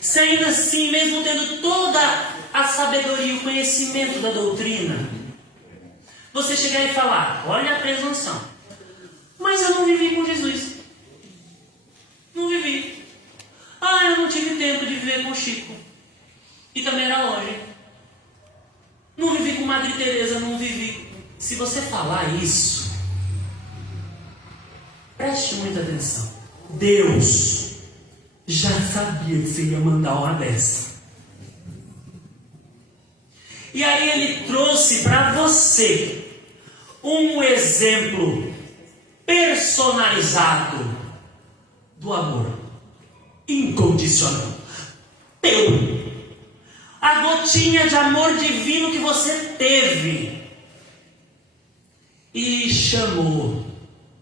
se ainda assim, mesmo tendo toda a sabedoria e o conhecimento da doutrina, você chegar e falar, olha a presunção, mas eu não vivi com Jesus, não vivi. Ah, eu não tive tempo de viver com Chico, e também era longe. Não vivi com Madre Teresa, não vivi. Se você falar isso, preste muita atenção. Deus já sabia que você ia mandar uma dessa. E aí ele trouxe para você um exemplo personalizado do amor incondicional. Teu. A gotinha de amor divino que você teve. E chamou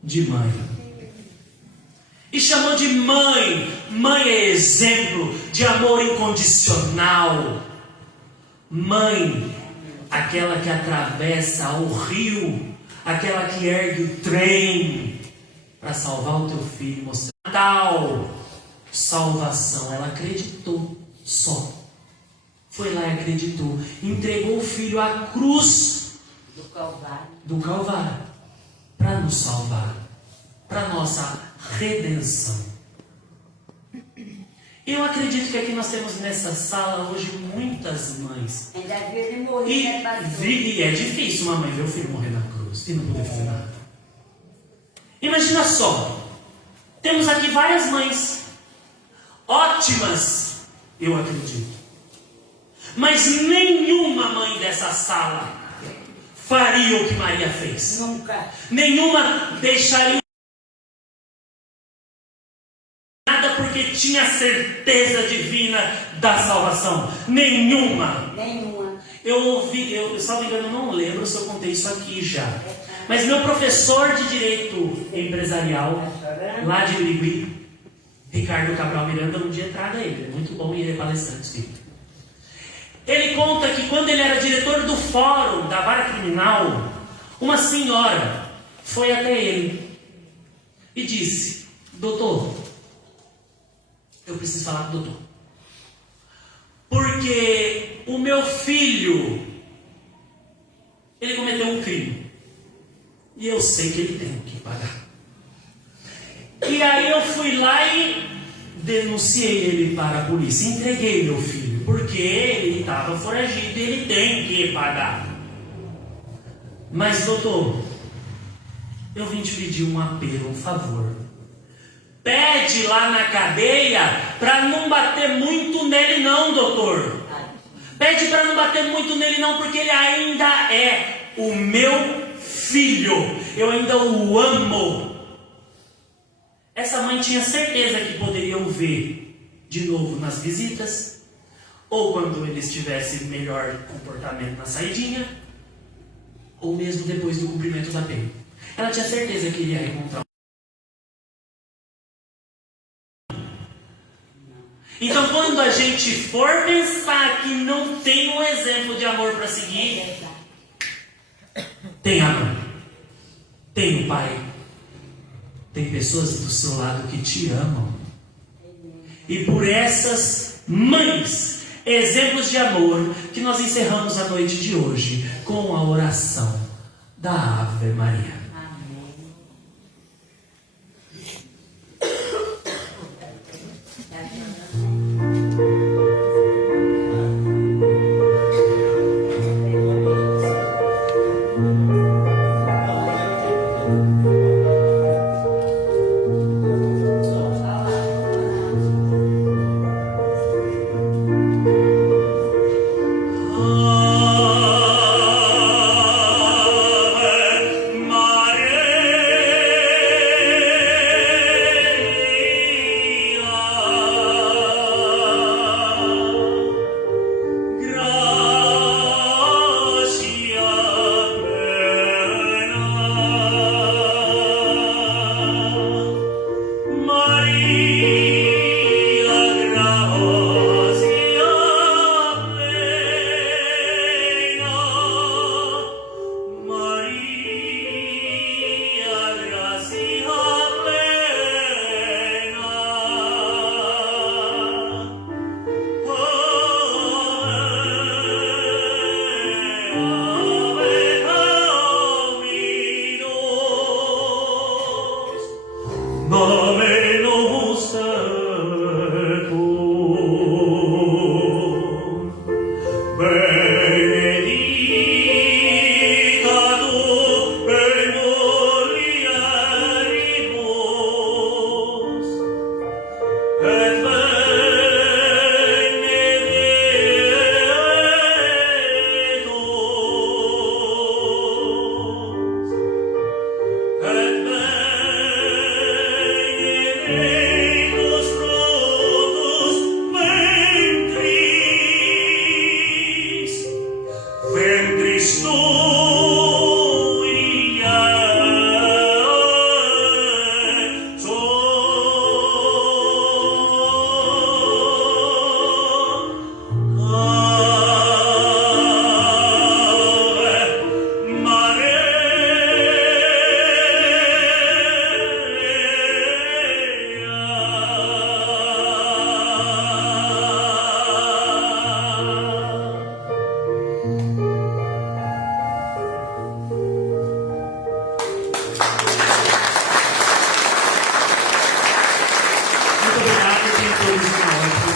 de mãe. E chamou de mãe. Mãe é exemplo de amor incondicional. Mãe, aquela que atravessa o rio, aquela que ergue o trem para salvar o teu filho, mostrar tal salvação. Ela acreditou só. Foi lá e acreditou. Entregou o filho à cruz do Calvário para nos salvar, para nossa redenção. Eu acredito que aqui nós temos nessa sala hoje muitas mães. Ainda vi ele morrer, né, pastor? E é difícil uma mãe ver o filho morrer na cruz e não poder fazer nada. Imagina só, temos aqui várias mães ótimas, eu acredito. Mas nenhuma mãe dessa sala faria o que Maria fez. Nunca. Nenhuma deixaria nada porque tinha certeza divina da salvação. Nenhuma. Eu ouvi, salvo engano, eu não lembro se eu contei isso aqui já. Mas meu professor de Direito Empresarial, lá de Birigui, Ricardo Cabral Miranda, um dia traga ele. É muito bom e ele é palestrante, sim. Ele conta que quando ele era diretor do fórum da vara criminal, uma senhora foi até ele e disse: doutor, eu preciso falar com o doutor. porque o meu filho, ele cometeu um crime. E eu sei que ele tem que pagar. E aí eu fui lá e denunciei ele para a polícia. Entreguei meu filho, porque ele estava foragido e ele tem que pagar. Mas, doutor, eu vim te pedir um apelo, um favor. Pede lá na cadeia para não bater muito nele não, doutor. Pede para não bater muito nele não, porque ele ainda é o meu filho. Eu ainda o amo. Essa mãe tinha certeza que poderiam ver de novo nas visitas, ou quando eles tivessem melhor comportamento na saidinha, ou mesmo depois do cumprimento da pena. Ela tinha certeza que iria encontrar. Então, quando a gente for pensar que não tem um exemplo de amor para seguir, tem a mãe, tem o pai, tem pessoas do seu lado que te amam. E por essas mães, exemplos de amor, que nós encerramos a noite de hoje com a oração da Ave Maria. Muito obrigado, tem todos os